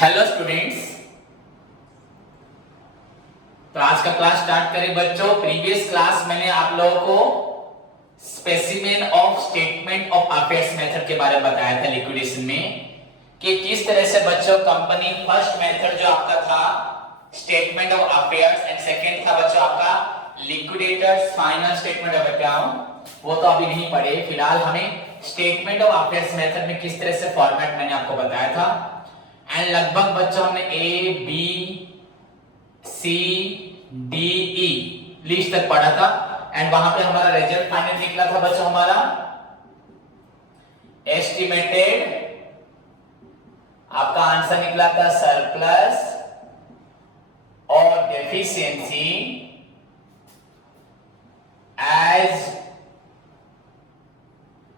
Hello students. तो आज का क्लास स्टार्ट करें बच्चों। प्रीवियस क्लास मैंने आप लोगों को specimen of statement of affairs method के बारे में बताया था लिक्विडेशन में, कि किस तरह से बच्चों कंपनी फर्स्ट मेथड जो आपका था statement of affairs and second था बच्चों आपका liquidators final statement of account, वो तो अभी नहीं पढ़े। फिलहाल हमें स्टेटमेंट ऑफ अफेयर्स मेथड में किस तरह से फॉर्मेट मैंने आपको बताया था। एंड लगभग बच्चों हमने A B C D E list तक पढ़ा था। एंड वहां पे हमारा रिजल्ट फाइनल निकला था बच्चों हमारा एस्टिमेटेड, आपका आंसर निकला था सरप्लस और डेफिशिएंसी एज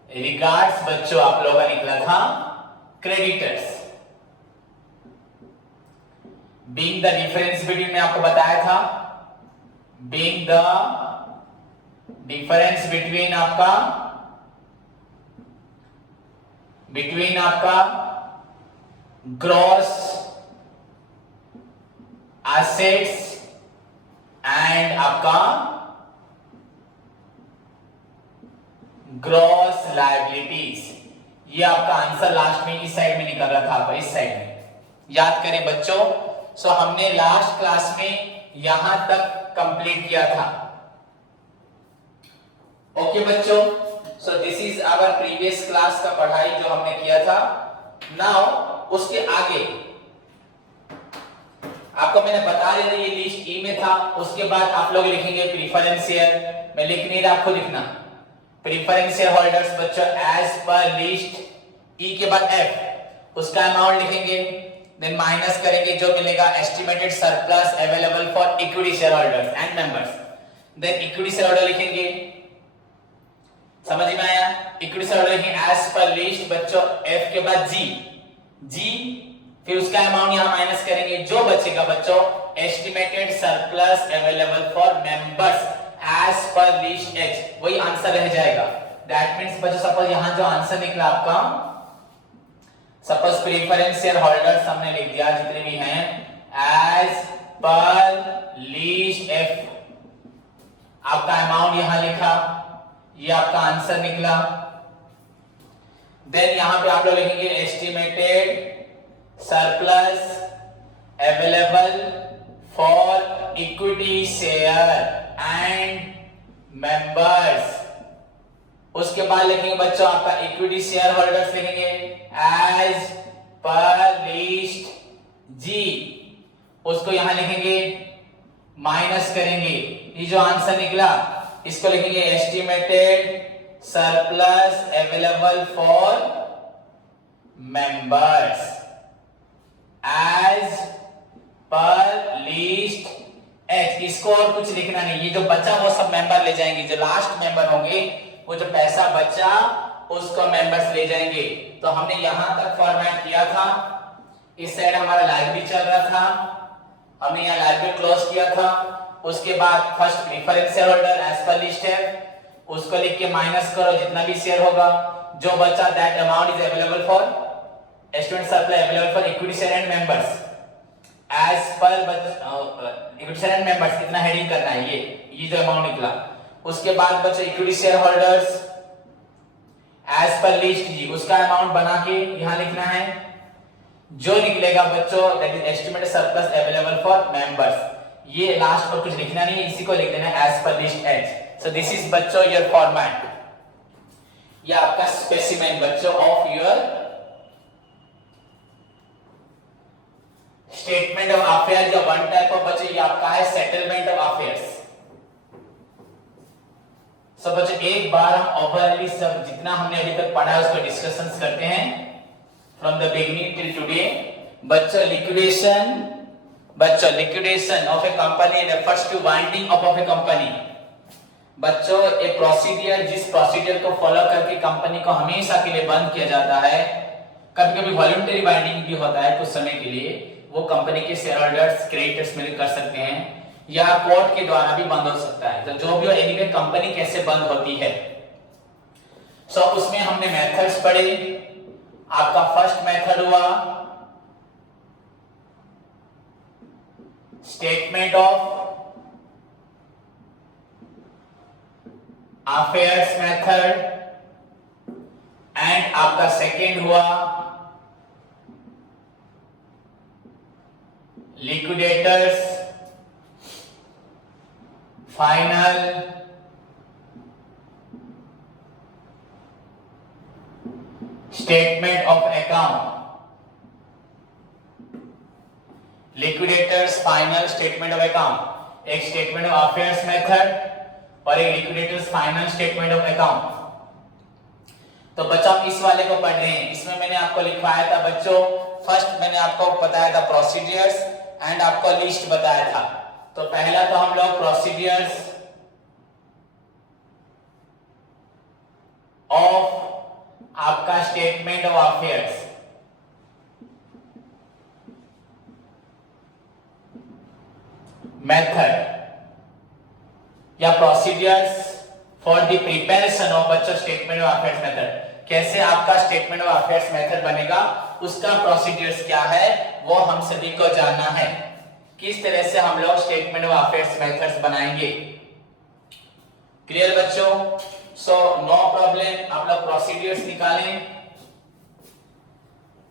रिगार्ड्स बच्चों आप लोगों का निकला था creditors. Being the difference between में आपको बताया था, बीइंग द डिफरेंस बिटवीन आपका ग्रॉस एसेट्स एंड आपका ग्रॉस लायबिलिटीज। ये आपका आंसर लास्ट में इस साइड में निकल रहा था, आपका इस साइड में याद करें बच्चों। सो हमने लास्ट क्लास में यहां तक कंप्लीट किया था। ओके बच्चों, so this is our previous class का पढ़ाई जो हमने किया था। नाउ उसके आगे आपको मैंने बता दिया था, ये लिस्ट ई में था। उसके बाद आप लोग लिखेंगे प्रीफरेंशियल, मैं लिख नहीं रहा, आपको लिखना प्रीफरेंशियल होल्डर्स बच्चों एज पर लिस्ट ई के बाद एफ, उसका अमाउंट लिखेंगे, देन माइनस करेंगे जो मिलेगा estimated surplus available for equity share holders and members, then equity share holder लिखेंगे। समझ में आया? इक्विटी शेयर होल्डर लिखेंगे एज पर लिस्ट बच्चों एफ के बाद जी, फिर उसका अमाउंट यहां माइनस करेंगे, जो बचेगा बच्चों estimated surplus available for members as per list H, वही आंसर रह जाएगा। दैट मींस बच्चों सपोज यहां जो आंसर निकला आपका, सपोज प्रेफरेंशियल होल्डर्स हमने लिख दिया जितने भी हैं एज पर लिस्ट एफ, आपका अमाउंट यहां लिखा, ये आपका आंसर निकला। देन यहां पे आप लोग लिखेंगे estimated surplus available for equity share and members. उसके बाद लिखेंगे बच्चों आपका इक्विटी शेयर होल्डर्स लिखेंगे एज पर लिस्ट जी, उसको यहां लिखेंगे माइनस करेंगे, ये जो आंसर निकला इसको लिखेंगे estimated surplus available for members as per list H. इसको और कुछ लिखना नहीं, ये जो बचा वो सब मेंबर ले जाएंगे, जो लास्ट मेंबर होंगे वो जो पैसा बचा उसको मेंबर्स ले जाएंगे। तो हमने यहां तक फॉर्मेट किया था। इस साइड हमारा लाइव भी चल रहा था, हमने यहां लाइव भी क्लोज किया था। उसके बाद first preferential holder as per list है, उसको लिख के माइनस करो जितना भी शेयर होगा, जो बचा that amount is available for estimated surplus available for equity share and members as per equity share and members, इतना हेडिंग करना है, ये जो अमाउंट निकला। उसके बाद बच्चे equity share holders as per list G, उसका अमाउंट बना के यहां लिखना है, जो निकलेगा बच्चों that is estimated surplus available for members. ये लास्ट पर कुछ लिखना नहीं है, इसी को लिख देना है as per list H. So this is बच्चों योर फॉर्मेट, ये आपका स्पेसिमेन बच्चों of your statement of affair. जो वन टाइप ऑफ बच्चों ये आपका है सेटलमेंट ऑफ अफेयर्स। सो बच्चों एक बार हम ओवरऑली सब जितना हमने अभी तक पढ़ा है उसको डिस्कशंस करते हैं from the beginning till today. बच्चों liquidation of a company refers to winding up of a company. बच्चों ए प्रोसीजर, जिस प्रोसीजर को फॉलो करके कंपनी को हमेशा के लिए बंद किया जाता है, कभी कभी वॉलंटरी वाइंडिंग भी होता है कुछ समय के लिए, वो कंपनी के शेयर होल्डर्स क्रेडिटर्स मिलकर कर सकते हैं या कोर्ट के द्वारा भी बंद हो सकता है। तो जो भी हो, एनीवे कंपनी कैसे बंद होती है। सो उसमें हमने मेथड्स पढ़े। आपका फर्स्ट मेथड हुआ statement of affairs method, and आपका सेकेंड हुआ liquidators final statement of account. Liquidators final statement of account, एक स्टेटमेंट ऑफ अफेयर्स मेथड और एक liquidators final statement of account. तो बच्चों इस वाले को पढ़ रहे हैं। इसमें मैंने आपको लिखवाया था बच्चों, फर्स्ट मैंने आपको बताया था प्रोसीजर्स एंड आपको लिस्ट बताया था। तो पहला तो हम लोग प्रोसीजर्स ऑफ आपका स्टेटमेंट ऑफ अफेयर्स, मेथड या procedures for the preparation of बच्चों स्टेटमेंट ऑफ अफेयर्स मेथड। कैसे आपका स्टेटमेंट ऑफ अफेयर्स मेथड बनेगा, उसका प्रोसीजर्स क्या है वो हम सभी को जानना है। किस तरह से हम लोग स्टेटमेंट ऑफ अफेयर्स मेथड्स बनाएंगे। क्लियर बच्चों? सो नो प्रॉब्लम, आप लोग प्रोसीजर्स निकालें,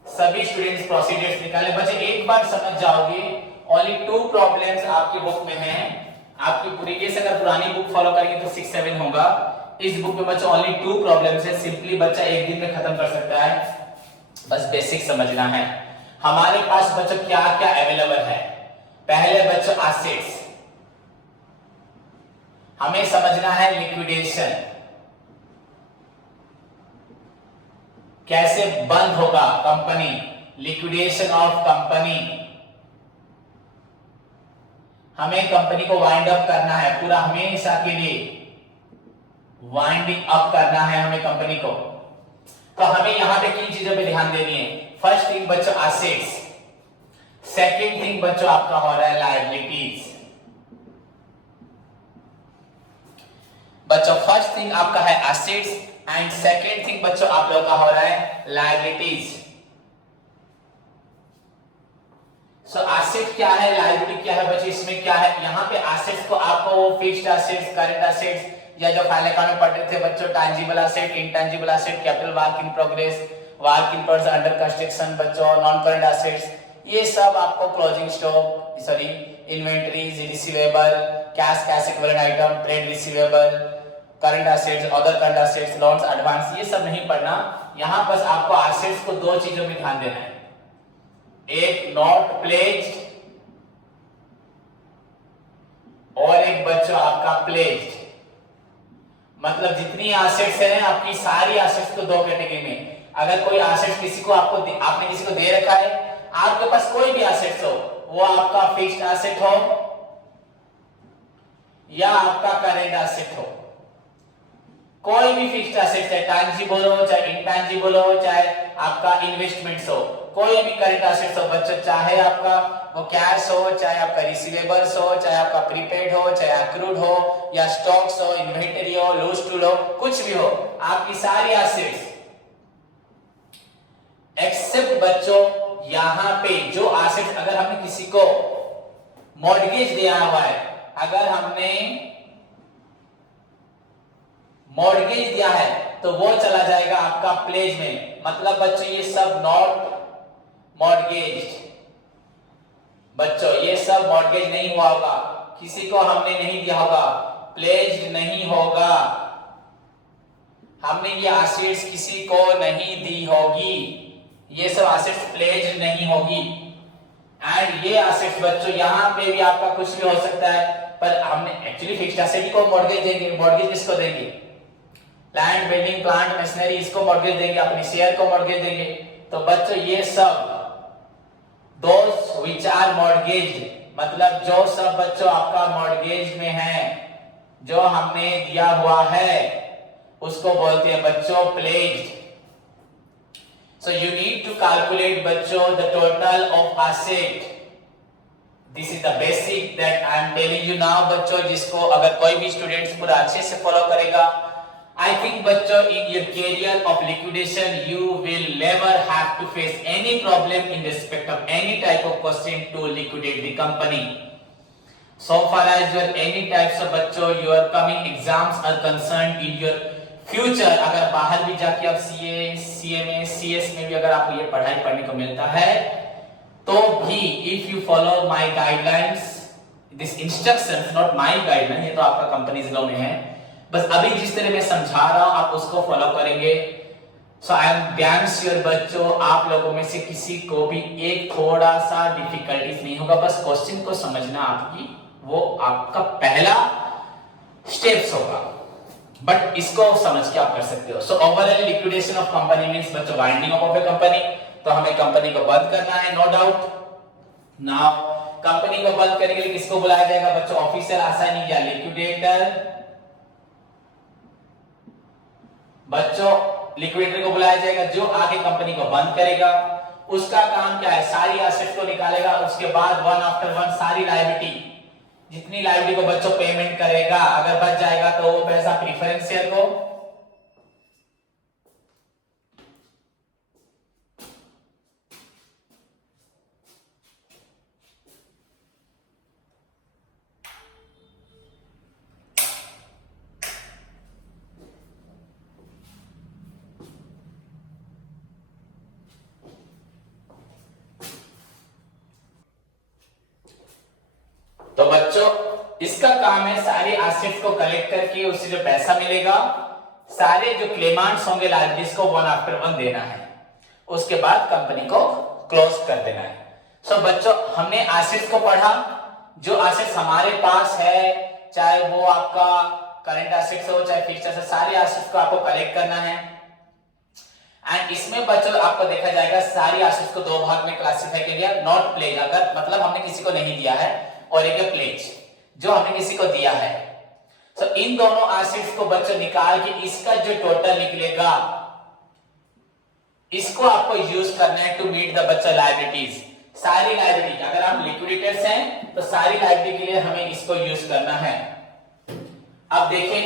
सभी स्टूडेंट्स प्रोसीजर्स निकालें। बच्चे एक बार समझ जाओगे, ओनली 2 प्रॉब्लम्स आपकी बुक में हैं। आपकी पूरी केस अगर पुरानी बुक फॉलो करेंगे तो 6 7 होगा। इस बुक में बच्चों ओनली 2 प्रॉब्लम्स है। सिंपली बच्चा एक दिन में खत्म कर सकता है, बस बेसिक समझना है। हमारे पास बच्चों क्या क्या अवेलेबल है। पहले बच्चों एसेट्स, हमें समझना है लिक्विडेशन कैसे बंद होगा कंपनी, लिक्विडेशन ऑफ कंपनी। हमें कंपनी को वाइंड अप करना है, पूरा हमेशा के लिए वाइंडिंग अप करना है हमें कंपनी को। तो हमें यहां पे किन चीजों पे ध्यान देनी है। फर्स्ट थिंग बच्चों एसेट्स, सेकंड थिंग बच्चों आपका हो रहा है लायबिलिटीज। बच्चों फर्स्ट थिंग आपका है एसेट्स एंड सेकंड थिंग बच्चों आप लोगों का हो रहा है लायबिलिटीज। सो एसेट क्या है, लायबिलिटी क्या है बच्चे, इसमें क्या है। यहाँ पे एसेट्स को आपको फिक्स्ड एसेट्स, करंट एसेट्स या जो फाइनल अकाउंट में पढ़ रहे थे बच्चों, tangible asset, intangible asset, capital work in progress, work in progress under construction बच्चों, नॉन करंट एसेट्स, ये सब आपको closing stock, sorry inventories, receivable, cash equivalent item, trade receivable, current assets, other current assets, loans, advance, ये सब नहीं पढ़ना। यहाँ बस आपको एसेट्स को 2 चीजों में ध्यान देना है। एक नॉट प्लेज्ड और एक बच्चों आपका प्लेज्ड। मतलब जितनी एसेट्स हैं आपकी सारी एसेट्स को 2 कैटेगरी में। अगर कोई एसेट्स किसी को आपने किसी को दे रखा है, आपके पास कोई भी एसेट्स हो, वो आपका फिक्स्ड एसेट हो या आपका करंट एसेट हो, कोई भी फिक्स्ड एसेट चाहे टैंजिबल हो चाहे इंटैंजिबल हो चाहे आपका इन्वेस्टमेंट्स हो, कोई भी करंट एसेट्स हो बच्चों, चाहे आपका वो कैश हो, चाहे आपका रिसीवेबल्स हो, चाहे आपका प्रीपेड हो, चाहे एक्रूड हो या स्टॉक्स हो, इन्वेंटरी हो, लूज टूल हो, कुछ भी हो, आपकी सारी एसेट्स एक्सेप्ट बच्चों यहां पे जो एसेट्स अगर हमने किसी को मॉर्गेज दिया हुआ है, अगर हमने मॉर्गेज दिया है तो वो चला जाएगा आपका प्लेज में। मतलब बच्चों ये सब नॉट मॉर्गेज्ड, बच्चों ये सब मॉर्गेज नहीं हुआ होगा, किसी को हमने नहीं दिया होगा, प्लेज्ड नहीं होगा, हमने ये एसेट्स किसी को नहीं दी होगी, ये सब एसेट्स प्लेज्ड नहीं होगी। एंड ये एसेट्स बच्चों यहां पे भी आपका कुछ भी हो सकता है, पर हमने एक्चुअली फिक्स्ड एसेट को मॉर्गेज देंगे। मॉर्गेज किसको देंगे? लैंड, बिल्डिंग, प्लांट, मशीनरी, इसको मॉर्गेज देंगे, अपनी शेयर को मॉर्गेज देंगे। तो बच्चों ये सब दोस्त which are mortgaged, मतलब जो सब बच्चों आपका मॉर्गेज में है, जो हमने दिया हुआ है, उसको बोलते हैं बच्चों pledged. So you need to calculate बच्चों the total of asset. This is the basic that I am telling you now बच्चों, जिसको अगर कोई भी स्टूडेंट्स पूरा अच्छे से फॉलो करेगा, I think बच्चों in your career of liquidation you will never have to face any problem in respect of any type of question to liquidate the company. so far as your any types of बच्चों your coming exams are concerned in your future, अगर बाहर भी जाके आप CA, CMA, CS में भी अगर आपको ये पढ़ाई पढ़ने को मिलता है तो भी if you follow my guidelines, this instructions not my guideline, ये तो आपका कंपनीज लॉ में है, बस अभी जिस तरह मैं समझा रहा हूं आप उसको फॉलो करेंगे। सो आई एम डैम श्योर बच्चों आप लोगों में से किसी को भी एक थोड़ा सा डिफिकल्टीज नहीं होगा, बस क्वेश्चन को समझना आपकी वो आपका पहला स्टेप्स होगा, बट इसको समझ के आप कर सकते हो। So overall liquidation of company means बच्चों winding up of a company, तो हमें कंपनी को बंद करना है, नो डाउट। नाउ कंपनी को बंद करने के लिए किसको बुलाया जाएगा बच्चों, ऑफिसर असाइनी या लिक्विडेटर। बच्चों लिक्विडेटर को बुलाया जाएगा जो आगे कंपनी को बंद करेगा, उसका काम क्या है, सारी एसेट्स को निकालेगा, उसके बाद वन आफ्टर वन सारी लायबिलिटी, जितनी लायबिलिटी को बच्चों पेमेंट करेगा, अगर बच जाएगा तो वो पैसा प्रीफरेंस शेयर को, तो बच्चों इसका काम है सारे एसेट्स को कलेक्ट करके उससे जो पैसा मिलेगा सारे जो क्लेमेंट्स होंगे लायबिलिटीज को वन आफ्टर वन देना है, उसके बाद कंपनी को क्लोज कर देना है। सो बच्चों हमने एसेट्स को पढ़ा, जो एसेट्स हमारे पास है चाहे वो आपका करंट एसेट्स हो चाहे फिक्स्ड एसेट्स, सारे एसेट्स को आपको कलेक्ट करना है। एंड इसमें बच्चों आपको देखा जाएगा सारी एसेट्स को दो भाग में क्लासिफाई किया गया, नॉट प्लेज अगर मतलब हमने किसी को नहीं दिया है, और एक प्लेज जो हमने किसी को दिया है। तो इन दोनों एसेट्स को बच्चों निकाल के इसका जो टोटल निकलेगा इसको आपको यूज करना है टू मीट द बच्चा लायबिलिटीज। सारी लायबिलिटी अगर आप लिक्विडेटर्स हैं तो सारी लायबिलिटी के लिए हमें इसको यूज करना है। अब देखें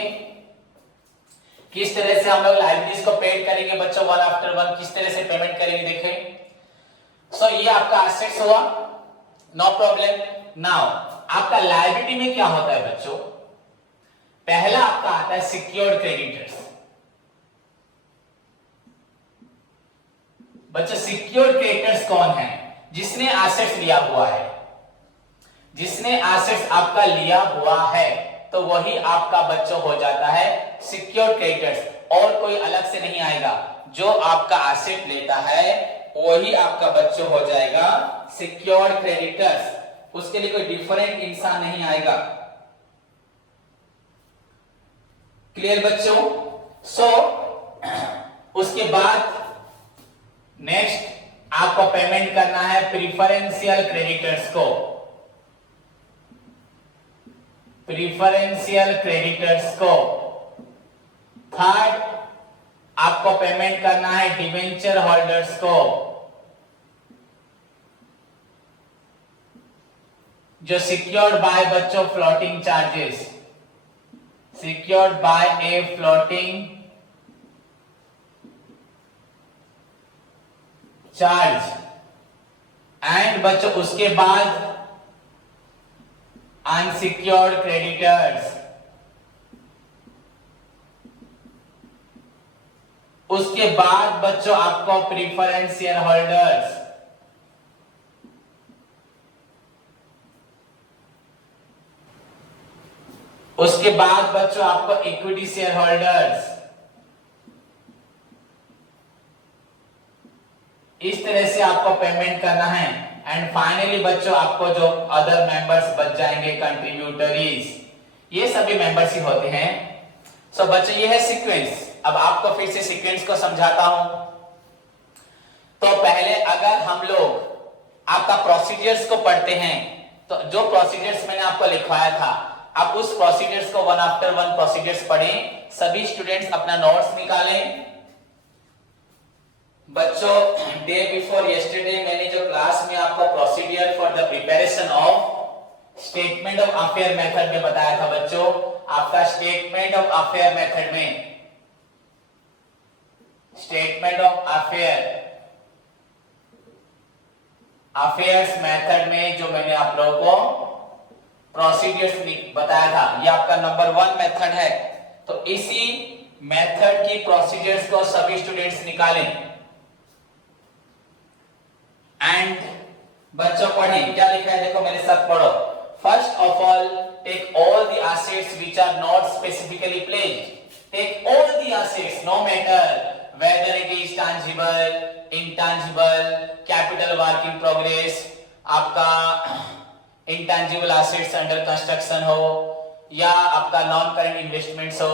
किस तरह से हम लोग लायबिलिटीज को पेड करेंगे बच्चों, वन आफ्टर वन किस तरह से पेमेंट करेंगे देखें। सो ये आपका एसेट्स हुआ, नो प्रॉब्लम। नाउ आपका लायबिलिटी में क्या होता है बच्चों, पहला आपका आता है सिक्योर्ड क्रेडिटर्स। बच्चों सिक्योर्ड क्रेडिटर्स कौन है, जिसने एसेट्स लिया हुआ है, जिसने एसेट्स आपका लिया हुआ है तो वही आपका बच्चों हो जाता है सिक्योर्ड क्रेडिटर्स, और कोई अलग से नहीं आएगा। जो आपका एसेट लेता है वही आपका बच्चों हो जाएगा सिक्योर्ड क्रेडिटर्स, उसके लिए कोई डिफरेंट इंसान नहीं आएगा। क्लियर बच्चों। सो उसके बाद नेक्स्ट आपको पेमेंट करना है प्रिफरेंशियल क्रेडिटर्स को, प्रिफरेंशियल क्रेडिटर्स को। थर्ड आपको पेमेंट करना है डिवेंचर होल्डर्स को, जो सिक्योर्ड बाय बच्चों floating charges, secured by a floating charge. And बच्चों उसके बाद अनसिक्योर्ड क्रेडिटर्स, उसके बाद बच्चों आपको प्रीफरेंस शेयर होल्डर्स, उसके बाद बच्चों आपको इक्विटी शेयर होल्डर्स। इस तरह से आपको पेमेंट करना है। एंड फाइनली बच्चों आपको जो अदर मेंबर्स बच जाएंगे कंट्रीब्यूटरीज, ये सभी मेंबर्स ही होते हैं। सो बच्चों ये है सीक्वेंस। अब आपको फिर से सीक्वेंस को समझाता हूं। तो पहले अगर हम लोग आपका प्रोसीजर्स को पढ़ते हैं तो जो प्रोसीजर्स मैंने आपको लिखवाया था आप उस प्रोसीजर्स को वन आफ्टर वन प्रोसीजर्स पढ़ें। सभी स्टूडेंट्स अपना नोट्स निकालें। बच्चों डे बिफोर यस्टरडे मैंने जो क्लास में आपको procedure for the preparation of statement of affair method में बताया था बच्चों, आपका स्टेटमेंट ऑफ अफेयर मेथड में, स्टेटमेंट ऑफ अफेयर्स मेथड में जो मैंने आप लोगों को प्रोसीजर्स बताया था, ये आपका नंबर 1 मेथड है। तो इसी मेथड की प्रोसीजर्स को सभी स्टूडेंट्स निकालें। एंड बच्चों पढ़ें क्या लिखा है, देखो मेरे साथ पढ़ो। First of all take all the assets which are not specifically pledged. Take all the assets no matter whether it is tangible, intangible, capital work in progress, आपका intangible assets under construction हो, या आपका non current investments हो,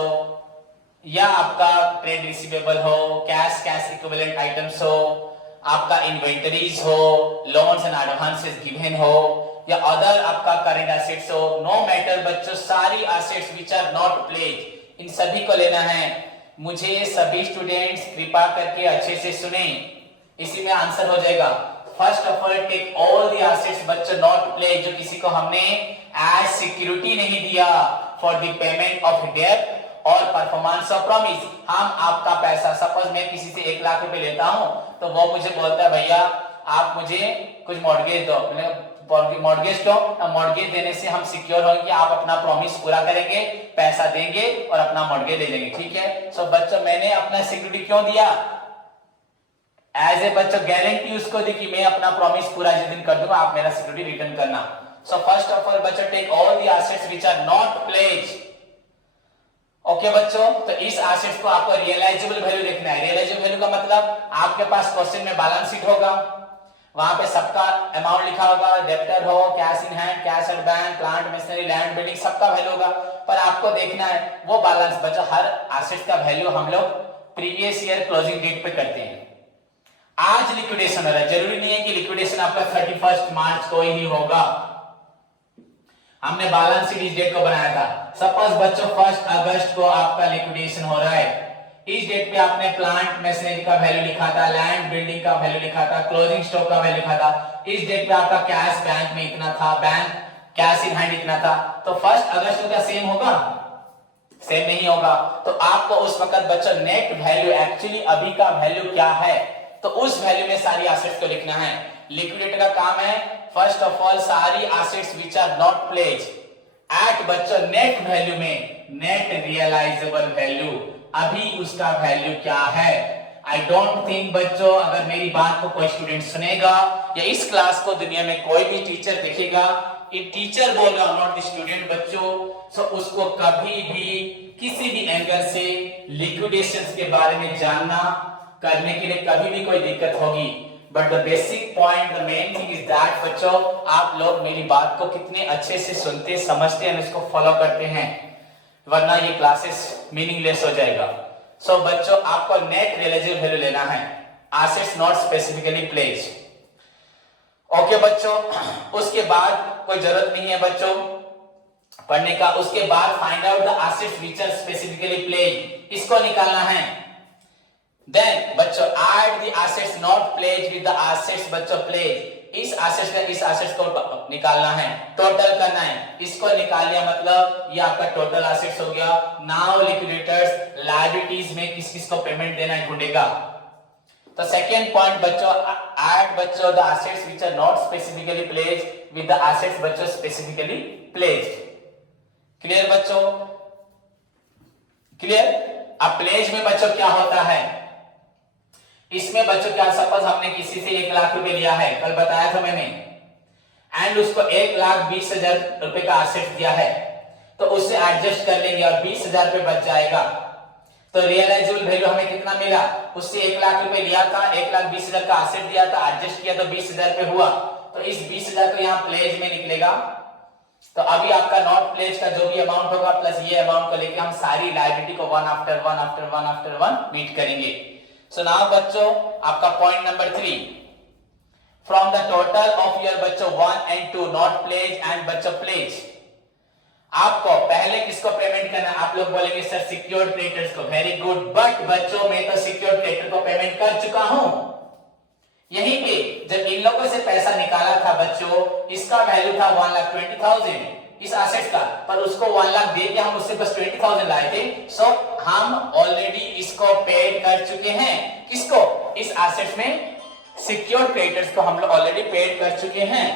या आपका trade receivable हो, cash equivalent items हो, आपका इन्वेंटरीज हो, लोन्स एंड एडवांसेस गिवन हो, या अदर आपका करेंट एसेट्स हो, नो मैटर बच्चों, सारी assets which are not pledged, इन सभी को लेना है। मुझे सभी स्टूडेंट्स कृपा करके अच्छे से सुने, इसी में आंसर हो जाएगा। First of all take all the assets बच्चों नॉट प्लेज्ड, जो किसी को हमने एज सिक्योरिटी नहीं दिया for the payment of debt और परफॉर्मेंस ऑफ प्रॉमिस। हम आपका पैसा, सपोज मैं किसी से 1 लाख रुपए लेता हूं, तो वो मुझे बोलता है भैया आप मुझे कुछ मॉर्गेज दो, मॉर्गेज दो, मॉर्गेज देने से हम सिक्योर होंगे कि आप अपना प्रॉमिस पूरा करेंगे, पैसा देंगे और अपना मॉर्गेज ले लेंगे, ठीक है। सो बच्चों मैंने अपना सिक्योरिटी क्यों दिया, एज ए बच्चों गारंटी उसको दी कि मैं अपना प्रॉमिस पूरा जिस दिन कर दूंगा आप मेरा सिक्योरिटी रिटर्न करना। सो फर्स्ट ऑफ ऑल बच्चों take all the assets which are not pledged. Okay बच्चों, तो इस एसेट्स को आपको रियलाइजेबल वैल्यू लिखना है। रियलाइजेबल वैल्यू का मतलब आपके पास क्वेश्चन में बैलेंस शीट होगा, वहां पे सबका अमाउंट लिखा होगा, डेब्टर हो, cash in hand, cash at bank, plant machinery, land building, सबका वैल्यू होगा। पर आपको देखना है वो बैलेंस बच्चों, हर एसेट का वैल्यू हम लोग प्रीवियस ईयर क्लोजिंग डेट पे करते हैं। आज लिक्विडेशन हो रहा है, जरूरी नहीं है कि लिक्विडेशन आपका 31 मार्च को ही होगा। हमने बैलेंस शीट इस डेट को बनाया था। सपोज बच्चों 1 अगस्त को आपका लिक्विडेशन हो रहा है, इस डेट पे आपने प्लांट मशीनरी का वैल्यू लिखा था, लैंड बिल्डिंग का वैल्यू लिखा था, क्लोजिंग स्टॉक का वैल्यू लिखा था। इस डेट पे आपका कैश बैंक में इतना था, बैंक कैश इन हैंड इतना था। तो 1 अगस्त को क्या सेम होगा? सेम नहीं होगा। तो आपको उस वक्त बच्चों नेट वैल्यू, एक्चुअली अभी का वैल्यू क्या है, तो उस वैल्यू में सारी एसेट्स को लिखना है। लिक्विडेटर का काम है फर्स्ट ऑफ ऑल सारी assets which are not pledged at बच्चों नेट वैल्यू में, नेट रियलाइजेबल वैल्यू, अभी उसका वैल्यू क्या है। आई डोंट थिंक बच्चों अगर मेरी बात को कोई स्टूडेंट सुनेगा या इस क्लास को दुनिया में कोई भी टीचर देखेगा, ये टीचर बोल रहा नॉट द स्टूडेंट बच्चों, सो उसको कभी भी किसी भी एंगल से लिक्विडेशंस के बारे में जानना करने के लिए कभी भी कोई दिक्कत होगी। But the basic point, the main thing is that बच्चों आप लोग मेरी बात को कितने अच्छे से सुनते, समझते हैं, इसको फॉलो करते हैं, वरना ये क्लासेस मीनिंगलेस हो जाएगा। सो बच्चों आपको नेट रियलाइजेबल वैल्यू लेना है, assets not specifically pledged. Okay बच्चों, उसके बाद कोई जरूरत नहीं है बच्चों पढ़ने का। उसके बाद find out the assets which are specifically pledged, इसको निकालना है। देन बच्चों add the assets not pledged with the assets बच्चों प्लेज्ड, इस एसेट्स का इस एसेट्स को निकालना है, टोटल करना है। इसको निकाल लिया मतलब ये आपका टोटल एसेट्स हो गया। नाउ लिक्विडेटर्स लायबिलिटीज में किस किस को पेमेंट देना है ढूंढेगा। तो सेकंड पॉइंट बच्चों ऐड बच्चों the assets which are not specifically pledged with the assets बच्चों स्पेसिफिकली प्लेज्ड। क्लियर बच्चों? क्लियर? अब प्लेज में बच्चों क्या होता है, इसमें बच्चों क्या, सपोज हमने किसी से 1 लाख रुपए लिया है, कल बताया था मैंने, एंड उसको 1,20,000 रुपए का एसेट दिया है, तो उससे एडजस्ट कर लेंगे और 20,000 रुपए बच जाएगा। तो रियलाइजेबल वैल्यू हमें कितना मिला, उससे 1 लाख रुपए लिया था, 1,20,000 का एसेट दिया था, एडजस्ट किया तो 20,000 रुपए हुआ। तो इस 20,000 को यहाँ प्लेज में निकलेगा। तो अभी आपका नॉट प्लेज का जो भी अमाउंट होगा प्लस ये अमाउंट को लेके हम सारी लायबिलिटी को वन आफ्टर वन मीट करेंगे। सो नाउ बच्चों आपका point number 3, from the total of your बच्चों 1 and 2 नॉट प्लेज एंड बच्चों प्लेज, आपको पहले किसको पेमेंट करना है? आप लोग बोलेंगे सर सिक्योर्ड क्रेडिटर्स को। वेरी गुड, बट बच्चों मैं तो सिक्योर्ड क्रेडिटर को पेमेंट कर चुका हूं। यहीं पे जब इन लोगों से पैसा निकाला था बच्चों, इसका वैल्यू था 1,20,000 इस एसेट का, पर उसको 1 लाख दे के हम उससे बस 20,000 लाए थे। सो हम ऑलरेडी इसको पेड कर चुके हैं। किसको? इस एसेट में सिक्योर्ड क्रेडिटर्स को हम लोग ऑलरेडी पेड कर चुके हैं।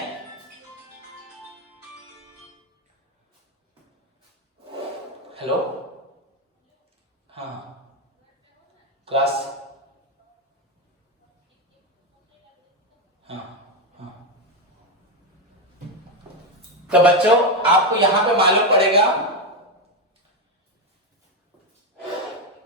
हेलो, हाँ क्लास, हाँ हाँ। तो बच्चों आपको यहां पे मालूम पड़ेगा,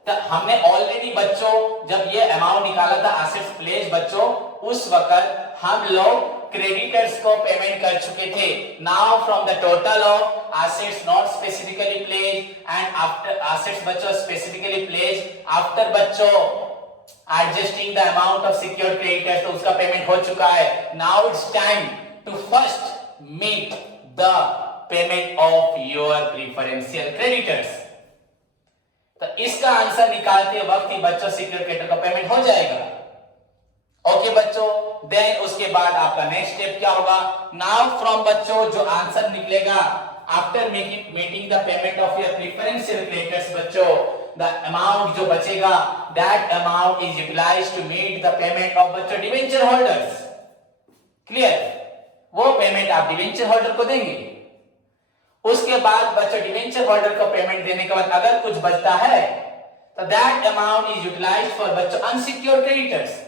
तो हमने ऑलरेडी बच्चों जब ये अमाउंट निकाला था एसेट्स प्लेज बच्चों, उस वक्त हम लोग क्रेडिटर्स को पेमेंट कर चुके थे। Now from the total of assets not specifically pledge and after assets बच्चों स्पेसिफिकली प्लेज आफ्टर बच्चों adjusting the amount of secured creditors, तो उसका पेमेंट हो चुका है। Now it's time to first meet the payment of your preferential creditors. तो इसका answer निकालते वक्त ही बच्चों सिक्योर्ड क्रेडिटर का पेमेंट हो जाएगा। ओके बच्चों, देन उसके बाद आपका नेक्स्ट स्टेप क्या होगा? नाउ फ्रॉम बच्चों जो आंसर निकलेगा after meeting the payment of your preferential creditors बच्चों, द अमाउंट जो बचेगा that amount is utilised to meet the payment of बच्चों डिवेंचर होल्डर्स। क्लियर? वो पेमेंट आप डिवेंचर होल्डर को देंगे। उसके बाद बच्चों डिवेंचर होल्डर को पेमेंट देने के बाद अगर कुछ बचता है तो that amount is utilised for बच्चों अनसिक्योर्ड क्रेडिटर्स।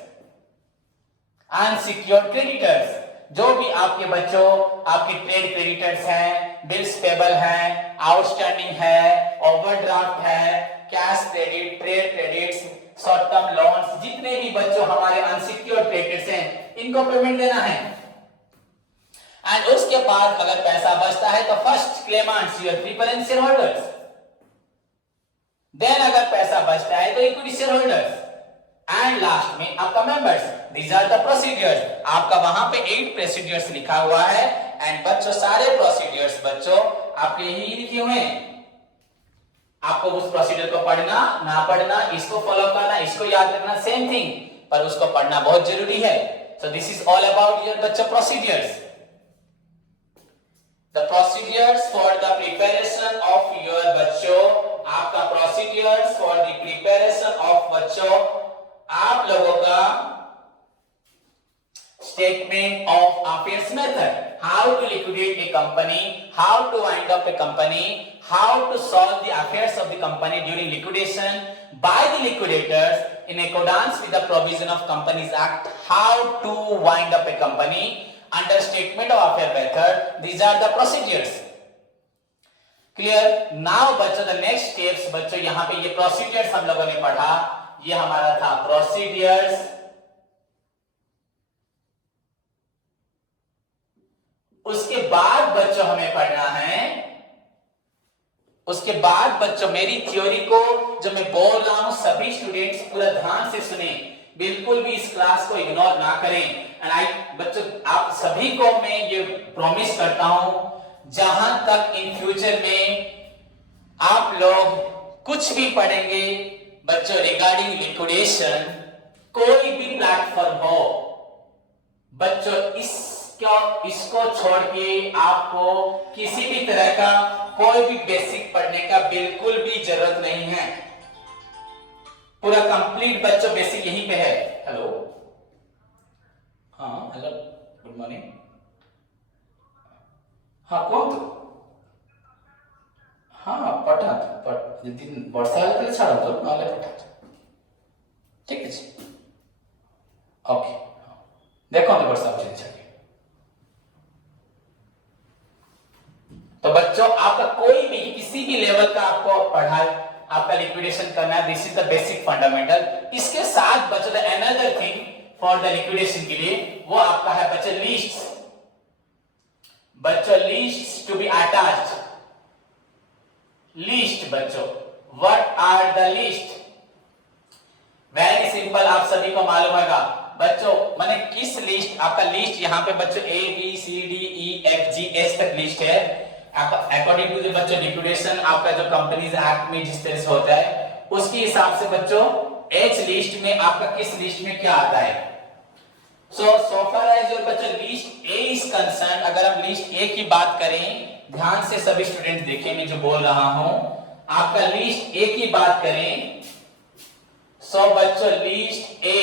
अनसिक्योर्ड क्रेडिटर्स जो भी आपके बच्चों आपके ट्रेड क्रेडिटर्स हैं, बिल्स पेबल हैं, आउटस्टैंडिंग है, ओवरड्राफ्ट है, cash credit, trade credits, short term loans, जितने भी बच्चों हमारे अनसिक्योर्ड क्रेडिटर्स हैं इनको पेमेंट देना है। एंड उसके बाद अगर पैसा बचता है तो first claimants your preferential holders, then अगर पैसा बचता है तो equity share holders, and last में आपका members. These are the procedures. आपका वहां पे 8 प्रोसीजर्स लिखा हुआ है एंड बच्चों सारे प्रोसीजर्स बच्चों आपके यही लिखे हुए हैं। आपको उस प्रोसीजर को पढ़ना ना पढ़ना, इसको फॉलो करना, इसको याद रखना, सेम थिंग, पर उसको पढ़ना बहुत जरूरी है। सो this is all about your बच्चों procedures. The procedures for the preparation of your बच्चों, आपका procedures for the preparation of बच्चों आप लोगों का statement of affairs method, how to liquidate a company, how to wind up a company, how to solve the affairs of the company during liquidation by the liquidators in accordance with the provision of Companies Act, how to wind up a company under statement of affair method. These are the procedures. Clear? Now बच्चों the next steps बच्चों यहाँ पे ये procedures हम लोगों ने पढ़ा, ये हमारा था procedures। उसके बाद बच्चों हमें पढ़ना है, उसके बाद बच्चों मेरी थ्योरी को जो मैं बोल रहा हूं सभी स्टूडेंट्स पूरा ध्यान से सुने, बिल्कुल भी इस क्लास को इग्नोर ना करें। एंड बच्चों आप सभी को मैं ये प्रॉमिस करता हूं जहां तक इन फ्यूचर में आप लोग कुछ भी पढ़ेंगे बच्चों रिगार्डिंग लिक्विडेशन, कोई भी प्लेटफॉर्म हो बच्चों इसको छोड़ के आपको किसी भी तरह का कोई भी बेसिक पढ़ने का बिल्कुल भी जरूरत नहीं है। पूरा कंप्लीट बच्चों बेसिक यहीं पे है। हेलो, हाँ हेलो, गुड मॉर्निंग। हाँ कौन तो? हाँ पढ़ा दिन वर्षा हेल्ला छाड़ा तो नाले पढ़ा, ठीक है जी, ओके देखो तो वर्षा चली जाएगी। तो बच्चों आपका कोई भी किसी भी लेवल का आपको पढ़ाई आपका लिक्विडेशन करना है, this is the basic fundamental. इसके साथ बच्चों the another thing for the liquidation के लिए वो आपका है बच्चों लिस्ट्स। बच्चों lists to be attached. List बच्चों, what are the list? Very simple, आप सभी को मालूम होगा बच्चों माने किस लिस्ट, आपका लिस्ट यहाँ पे बच्चों A B C D E F G H तक लिस्ट है। अकॉर्डिंग टू बच्चों लिक्विडेशन आपका जो कंपनीज एक्ट में जिस तरह से होता है उसके हिसाब से बच्चों H लिस्ट में आपका किस लिस्ट में क्या आता है। सो फार एज योर बच्चों लिस्ट A इज कंसर्न, अगर हम लिस्ट A की बात करें, ध्यान से सभी स्टूडेंट देखें मैं जो बोल रहा हूं, आपका लिस्ट A की बात करें, सो बच्चों लिस्ट A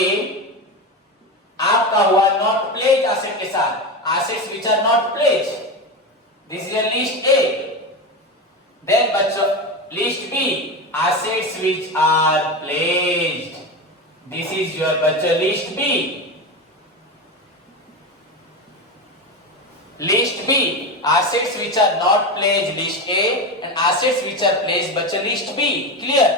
आपका हुआ नॉट प्लेज एसेट के साथ, assets which are not pledged, this is your list A. Then बच्चों लिस्ट is your बच्चों list B. List B, assets which are not pledged list A and assets which are pledged बच्चों list B. Clear?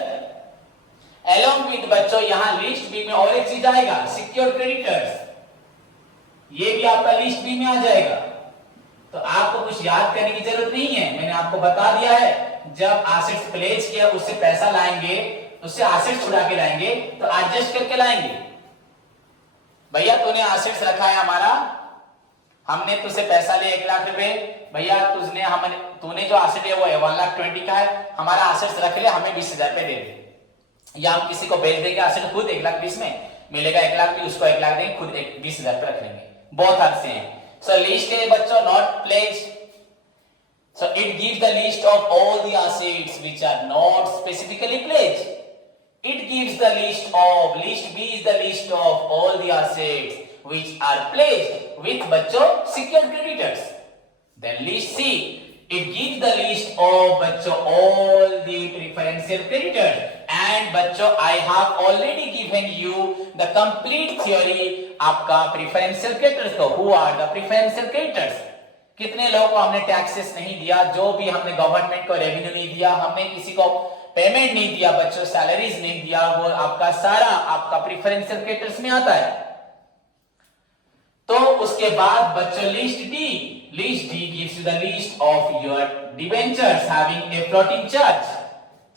Along with बच्चों यहाँ list B में और एक चीज आएगा, सिक्योर क्रेडिटर्स, ये भी आपका लिस्ट बी में आ जाएगा। तो आपको कुछ याद करने की जरूरत नहीं है, मैंने आपको बता दिया है। जब एसेट्स प्लेज किया उससे पैसा लाएंगे, उससे एसेट्स छुड़ा के लाएंगे तो एडजस्ट करके लाएंगे। भैया तूने एसेट्स रखा है हमारा, हमने तुझसे पैसा लिया 1 लाख रुपए, भैया तूने जो एसेट है वो 1,20,000 का है, हमारा एसेट्स रख ले, हमें 20,000 रुपए दे दे। या हम किसी को बेच देंगे एसेट, खुद 1,20,000 में मिलेगा 1 लाख भी, उसको 1 लाख देंगे, खुद 20,000 रुपए रख लेंगे। बहुत हद से हैं। So list A बच्चों not pledged. So it gives the list of all the assets which are not specifically pledged. It gives the list B is the list of all the assets which are pledged with बच्चों secured creditors. Then list C, it gives the list of बच्चों all the preferential creditors. And बच्चों I have already given you the complete theory आपका preferential creditors को। Who are the preferential creditors? कितने लोगों को हमने taxes नहीं दिया, जो भी हमने गवर्नमेंट को रेवेन्यू नहीं दिया, हमने किसी को पेमेंट नहीं दिया बच्चों, सैलरीज नहीं दिया, वो आपका सारा आपका प्रिफरेंशियल क्रेडिटर्स में आता है। तो उसके बाद बच्चों list D gives you the list of your debentures having a floating charge,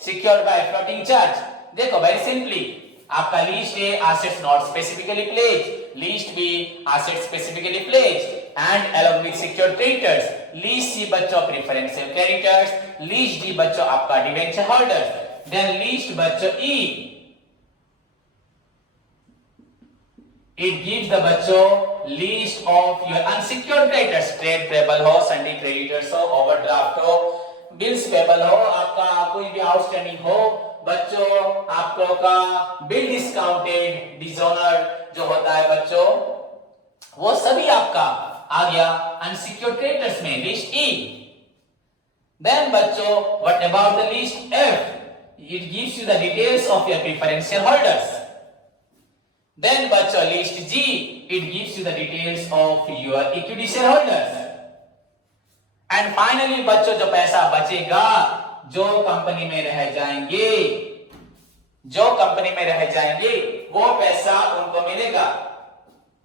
secured by a floating charge। देखो very simply आपका list A assets not specifically pledged, list B assets specifically pledged and along with secured creditors, list C बच्चों preferential creditors, list D बच्चों आपका debenture holders, then list बच्चों ई, it gives the बच्चों list of your unsecured creditors, trade payable हो, sundry creditors हो, overdraft हो, bills payable हो, आपका कोई भी आउटस्टैंडिंग हो बच्चों, आपको का बिल डिस्काउंटेड डिसऑनर जो होता है बच्चों, वो सभी आपका आ गया अनसिक्योर्ड क्रेडिटर्स में, लिस्ट ई। देन बच्चों what about the list F, it gives you the details of your preferential holders. Then बच्चों list G, it gives you the details of your equity share holders. And finally बच्चों जो पैसा बचेगा, जो company में रह जाएंगे, जो कंपनी में रह जाएंगे वो पैसा उनको मिलेगा,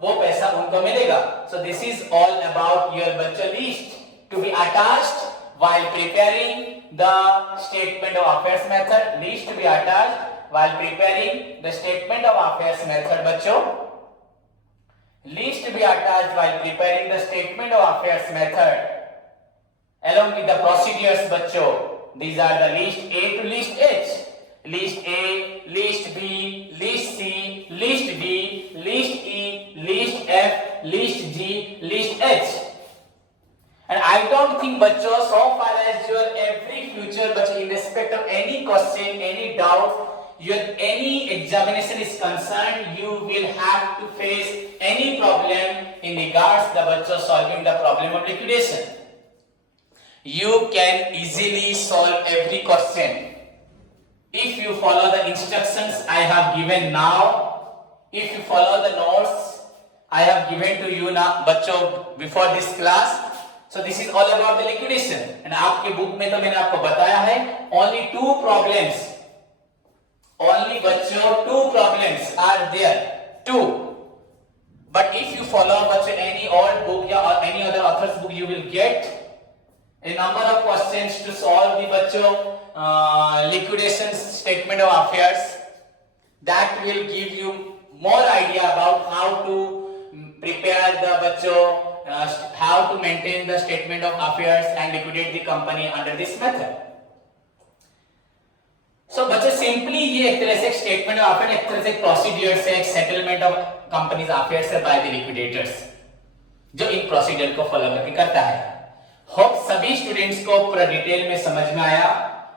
वो पैसा उनको मिलेगा। So this is all about your बच्चों list to be attached while preparing the statement of affairs method, list to be attached while preparing the statement of affairs method बच्चों, list to be attached while preparing the statement of affairs method along with the procedures बच्चों। These are the list A to list H, list A, list B, list C, list D, list E, list F, list G, list H। And I don't think बच्चों so far as your every future बच्चों in respect of any question, any doubt, your any examination is concerned, you will have to face any problem in regards the बच्चों solving the problem of liquidation। You can easily solve every question if you follow the instructions I have given now, if you follow the notes I have given to you now बच्चों before this class। So this is all about the liquidation and आपके book में तो मैंने आपको बताया है only 2 problems, only बच्चों 2 problems are there, 2। But if you follow बच्चों any old book या any other author's book, you will get a number of questions to solve the बच्चों liquidation statement of affairs that will give you more idea about how to prepare the बच्चों how to maintain the statement of affairs and liquidate the company under this method। So बच्चों simply ये एक तरह से statement of affairs, एक तरह से procedure से एक settlement of company's affairs by the liquidators जो इन procedure को follow करके करता है। होप सभी स्टूडेंट्स को पूरा डिटेल में समझ में आया।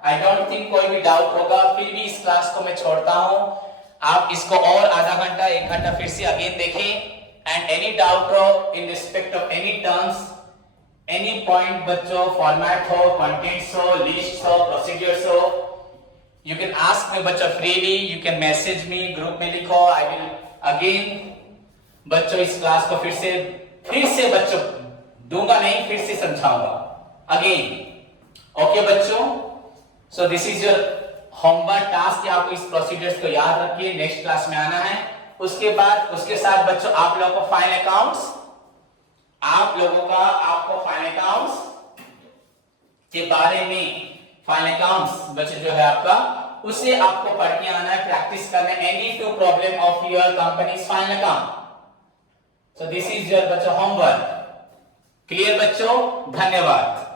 आई डोंट थिंक कोई भी डाउट होगा, फिर भी इस क्लास को मैं छोड़ता हूं, आप इसको और आधा घंटा 1 घंटा फिर से अगेन देखें एंड एनी डाउट हो in respect of any terms, any point बच्चों, फॉर्मेट हो, कंटेंट्स हो, लिस्ट हो, प्रोसीजर्स हो, You can ask me बच्चों freely, you can message me, group में लिखो, I will again बच्चों इस क्लास को फिर से बच्चों दूंगा नहीं, फिर से समझाऊंगा अगेन। ओके बच्चों, so this is your homework task, आपको इस प्रोसीजर्स को याद रखिए, नेक्स्ट क्लास में आना है। उसके साथ बच्चों आप लोगों को फाइनल अकाउंट्स, आपको फाइनल अकाउंट्स के बारे में, फाइनल अकाउंट्स बच्चों जो है आपका, उसे आपको पढ़ के आना है, प्रैक्टिस करना है, any two problem of your companies final account. So this is your बच्चों होमवर्क। क्लियर बच्चों, धन्यवाद।